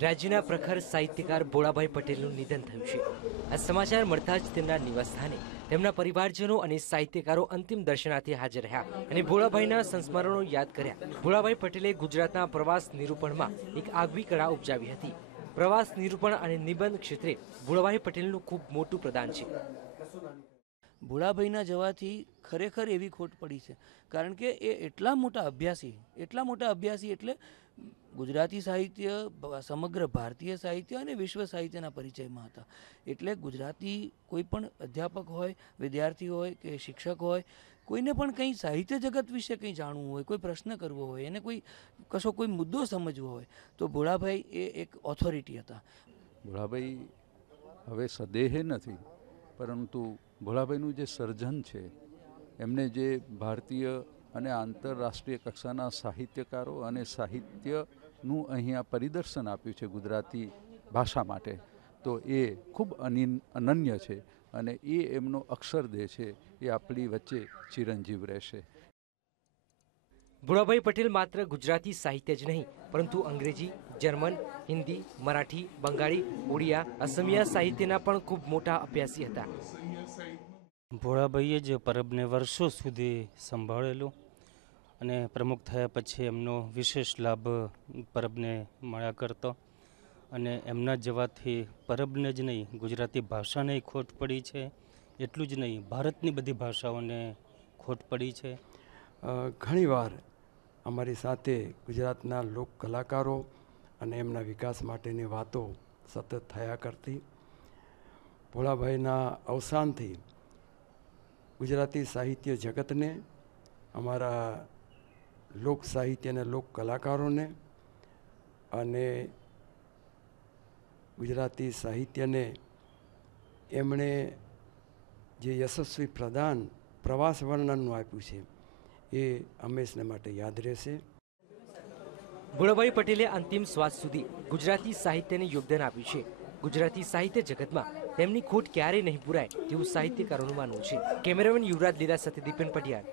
રાજ્યના પ્રખર સાહિત્યકાર ભોળાભાઈ પટેલનું નિધન થયું છે. આ સમાચાર મળતા જ તેમના નિવાસસ્થાને તેમના પરિવારજનો અને સાહિત્યકારો અંતિમ દર્શનાર્થે હાજર રહ્યા અને ભોળાભાઈના સંસ્મરણો યાદ કર્યા. ભોળાભાઈ પટેલે ગુજરાતના પ્રવાસ નિરૂપણમાં એક આગવી કળા ઉપજાવી હતી. પ્રવાસ નિરૂપણ અને નિબંધ ક્ષેત્રે ભોળાભાઈ પટેલનું ખૂબ મોટું પ્રદાન છે. ભોળાભાઈના જવાથી ખરેખર એવી ખોટ પડી છે. કારણ કે એ એટલા મોટા અભ્યાસી, એટલા મોટા અભ્યાસી એટલે ગુજરાતી સાહિત્ય સમગ્ર ભારતીય સાહિત્ય અને વિશ્વ સાહિત્યના પરિચયમાં હતા. એટલે ગુજરાતી કોઈ પણ અધ્યાપક હોય, વિદ્યાર્થી હોય કે શિક્ષક હોય, કોઈને પણ કંઈ સાહિત્ય જગત વિશે કંઈ જાણવું હોય, કોઈ પ્રશ્ન કરવો હોય, એને કોઈ કશો કોઈ મુદ્દો સમજવો હોય, તો ભોળાભાઈ એ એક ઓથોરિટી હતા. ભોળાભાઈ હવે સદેહે નથી, પરંતુ ભોળાભાઈનું જે સર્જન છે, એમને જે ભારતીય અને આંતરરાષ્ટ્રીય કક્ષાના સાહિત્યકારો અને સાહિત્યનું અહીંયા પરિદર્શન આપ્યું છે ગુજરાતી ભાષા માટે, તો એ ખૂબ અનિન, અનન્ય છે અને એ એમનો અક્ષરદેહ છે, એ આપણી વચ્ચે ચિરંજીવ રહેશે. ભોળાભાઈ પટેલ માત્ર ગુજરાતી સાહિત્ય જ નહીં, પરંતુ અંગ્રેજી, જર્મન, હિન્દી, મરાઠી, બંગાળી, ઓડિયા, અસમિયા સાહિત્યના પણ ખૂબ મોટા અભ્યાસી હતા. ભોળાભાઈએ જ પરબને વર્ષો સુધી સંભાળેલું અને પ્રમુખ થયા પછી એમનો વિશેષ લાભ પરબને મળ્યા કરતો. અને એમના જવાથી પરબને જ નહીં, ગુજરાતી ભાષાને ખોટ પડી છે, એટલું જ નહીં, ભારતની બધી ભાષાઓને ખોટ પડી છે. ઘણીવાર અમારી સાથે ગુજરાતના લોક કલાકારો અને એમના વિકાસ માટેની વાતો સતત થયા કરતી. ભોળાભાઈના અવસાનથી ગુજરાતી સાહિત્ય જગતને, અમારા લોક સાહિત્યના લોક કલાકારોને અને ગુજરાતી સાહિત્યને એમણે જે યશસ્વી પ્રદાન, પ્રવાસ વર્ણનનું આપ્યું છે, એ હંમેશને માટે યાદ રહેશે. ભોળાભાઈ પટેલે અંતિમ શ્વાસ સુધી ગુજરાતી સાહિત્યને યોગદાન આપ્યું છે. ગુજરાતી સાહિત્ય જગતમાં તેમની ખોટ ક્યારેય નહીં પૂરાય તેવું સાહિત્યકારોનું માનવું છે. કેમેરામેન યુવરાજ લીલા સાથે દીપેન પટિયાર